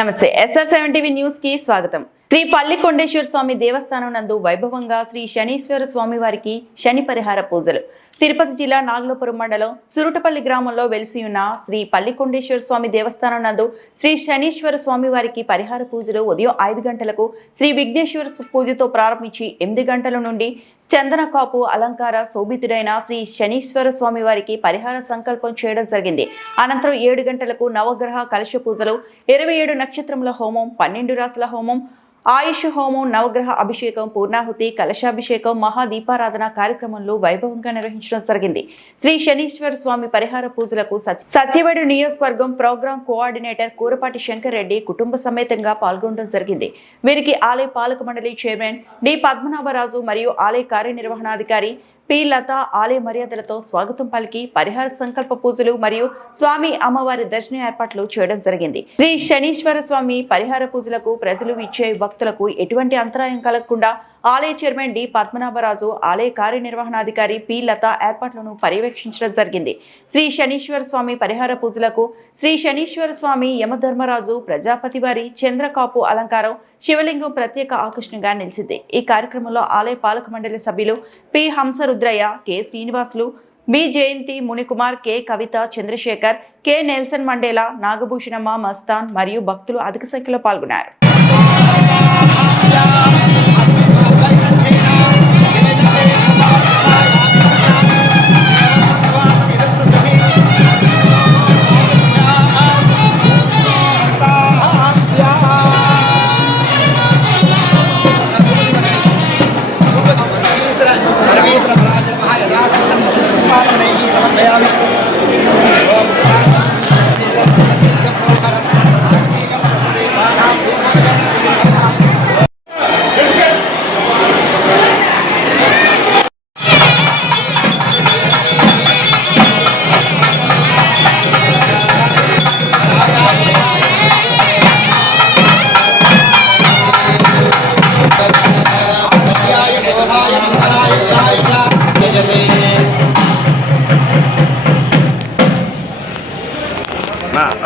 నమస్తే SR7 TV news కి స్వాగతం. శ్రీ పల్లికొండేశ్వర స్వామి దేవస్థానం నందు వైభవంగా శ్రీ శనీశ్వర స్వామి వారికి శని పరిహార పూజలు. తిరుపతి జిల్లా నాగలోపురం మండలం సురుటపల్లి గ్రామంలో వెలిసి ఉన్న శ్రీ పల్లికొండేశ్వర స్వామి దేవస్థానం నందు శ్రీ శనీశ్వర స్వామి వారికి పరిహార పూజలు ఉదయం 5 గంటలకు శ్రీ విఘ్నేశ్వర పూజతో ప్రారంభించి 8 గంటల నుండి చందన కాపు అలంకార శోభితుడైన శ్రీ శనీశ్వర స్వామి వారికి పరిహార సంకల్పం చేయడం జరిగింది. అనంతరం 7 గంటలకు నవగ్రహ కలశ పూజలు, 27 నక్షత్రముల హోమం, 12 రాసుల హోమం, ఆయుష్ హోమం, నవగ్రహ అభిషేకం, పూర్ణాహుతి, కలశాభిషేకం, మహాదీపారాధన కార్యక్రమంలో వైభవంగా నిర్వహించడం జరిగింది. శ్రీ శనీశ్వర స్వామి పరిహార పూజలకు సత్యవేడు నియోజకవర్గం ప్రోగ్రాం కోఆర్డినేటర్ కూరపాటి శంకర్ రెడ్డి కుటుంబ సమేతంగా పాల్గొనడం జరిగింది. వీరికి ఆలయ పాలక మండలి చైర్మన్ డి పద్మనాభరాజు మరియు ఆలయ కార్యనిర్వహణాధికారి పి లత ఆలయ మర్యాదలతో స్వాగతం పలికి పరిహార సంకల్ప పూజలు మరియు స్వామి అమ్మవారి దర్శన ఏర్పాట్లు చేయడం జరిగింది. శ్రీ శనీశ్వర స్వామి పరిహార పూజలకు ప్రజలు ఇచ్చే భక్తులకు ఎటువంటి అంతరాయం కలగకుండా ఆలయ చైర్మన్ డి పద్మనాభరాజు, ఆలయ కార్యనిర్వహణాధికారి పి లత ఏర్పాట్లను పర్యవేక్షించడం జరిగింది. శ్రీ శనీశ్వర స్వామి పరిహార పూజలకు శ్రీ శనీశ్వర స్వామి యమధర్మరాజు ప్రజాపతి వారి చంద్రకాపు అలంకారం శివలింగం ప్రత్యేక ఆకర్షణగా నిలిచింది. ఈ కార్యక్రమంలో ఆలయ పాలక మండలి సభ్యులు P Hamsarudraiah, K Srinivasulu, B Jayanthi, Munikumar, K Kavitha, Chandrasekhar, K Nelson Mandela, Nagabhushanamma, Mastan మరియు భక్తులు అధిక సంఖ్యలో పాల్గొన్నారు.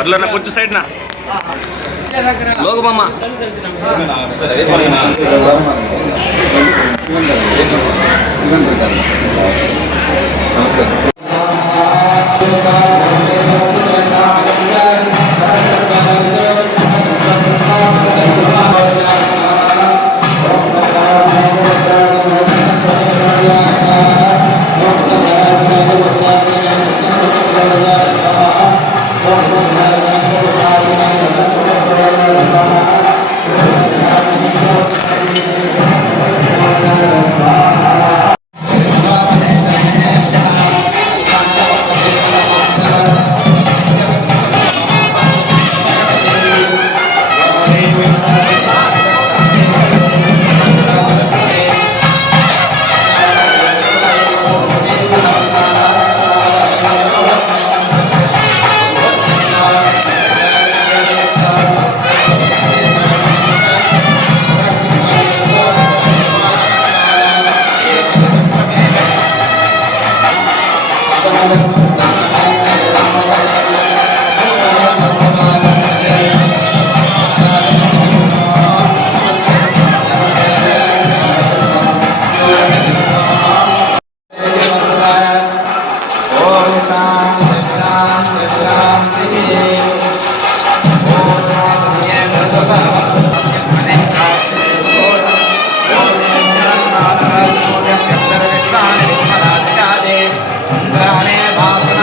అట్లా కొంచెం సైడ్ నా లోకమమ్మ Vasco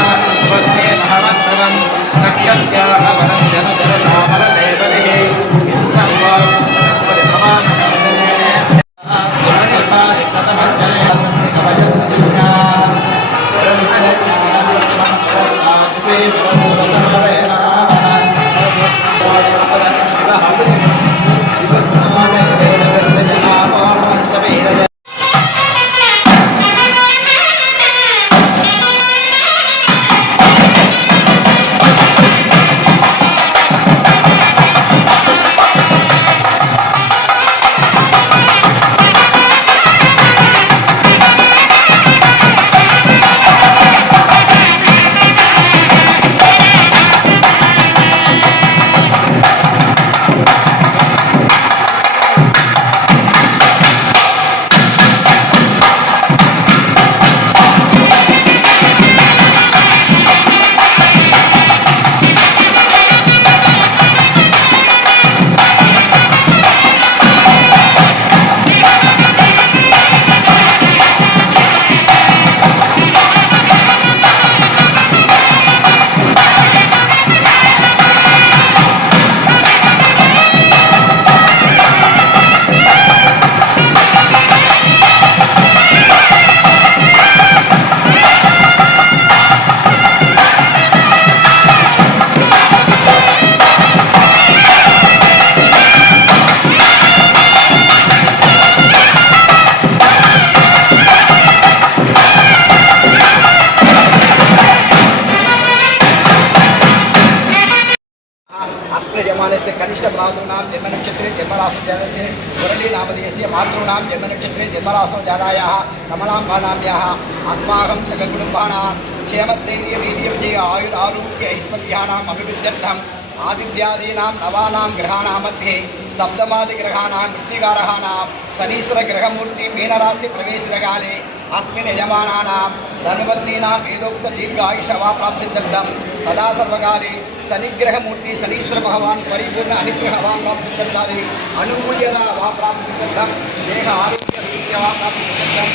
मातॄणां जन्मनक्षत्रे जन्मराशौ जातस्य मुरलीनामधेयस्य मातॄणां जन्मनक्षत्रे जन्मराशौ जातायाः कमलाम्बानाम्याः अस्माकं सकलकुटुम्बानां क्षेमधैर्यवीर्यविजय आयुरारोग्य ऐश्वर्याणाम् अभिवृद्ध्यर्थम् आदित्यादीनां नवानां ग्रहाणां मध्ये सप्तमादिग्रहाणां मृत्तिकारहाणां शनीश्वरग्रहमूर्ति मीनराशि प्रवेशितकाले अस्मिन् यजमानानां धनुवत्नीनां वेदोक्त दीर्घायुषवाप्राप्सिद्धं सदा सर्वकाले शनिग्रहमूर्ति शनीश्वर भगवान् परिपूर्ण अनुग्रह वाप्राप्सिद्धे अनुकूल्यता वाप्राप्सिद्धं देह आरोग्य वाप्राप्सिद्धं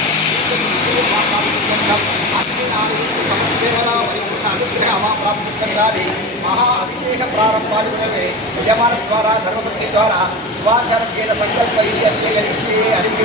अस्मिन् आलयस्य समस्तदेवता परिपूर्ण अनुग्रह वाप्राप्सिद्धे महा अभिषेक प्रारंभादिवदे यजमानद्वारा धर्मपत्नी द्वारा स्वाचारेण संकल्पयति अद्य करिष्ये हरिः